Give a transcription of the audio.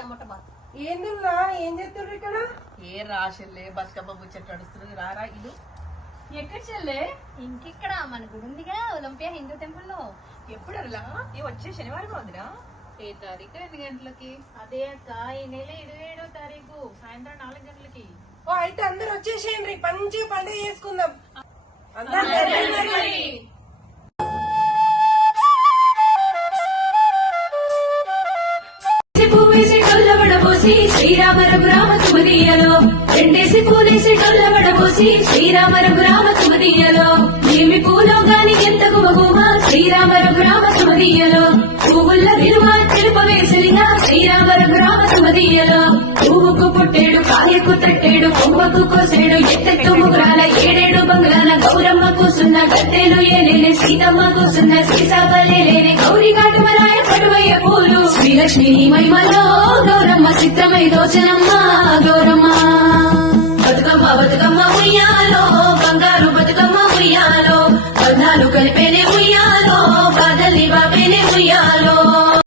టమాటా bath ఏంది ఏం చేస్తుండ్రు ఇక్కడ? ఏ రా చెల్లె బతుకమ్మ ముచ్చట్టు అడుస్తుంది రారా ఇల్లు. ఎక్కడ చెల్లె? ఇంకెక్కడ మన గుడి ఉందిగా ఒలింపియా హిందూ టెంపుల్లో ఎప్పుడు అలా? వచ్చే శనివారం ఉందిరా ఏ తారీఖు ఎన్ని గంటలకి? అదే అక్క ఈ నెల ఇరవై ఏడో తారీఖు సాయంత్రం నాలుగు గంటలకి. ఓ అయితే అందరు వచ్చేసేయండి. మంచిగా పండుగ చేసుకుందాం. అందరూ రెండేసి పూలేసి డొల్ల వడపోసి శ్రీరామ రఘురామ సుమదీయలో ఏమి పూలో గాని ఎంత గుమగుమ శ్రీరామ రఘురామ సుమదీయలో పువ్వుల విలువ తెలుప తెలుపవేసిలిగా శ్రీరామ రఘురామ సుమదీయలో పువ్వుకు పుట్టేడు కాయకు తట్టేడు కొమ్మకు కోసేడు ఎత్తెట్టు ముగ్రాల ఏడేడు బంగ్లాల గౌరమ్మ కూసున్న గద్దెలు ఏలేని సీతమ్మ కూసున్న సీసాబలేని గౌరీ కాటమరాయ పడువయ్య పూలు. శ్రీలక్ష్మి మహిమలో గౌరమ్మ సిద్ధమై దోచనమ్మ గౌరమ్మ బతుకమ్మ ఉయ్యాలో బంగారు బతుకమ్మ ఉయ్యాలో బంధాలు కలిపేనే ఉయ్యాలో బాధల్ని బాపేనే ఉయ్యాలో.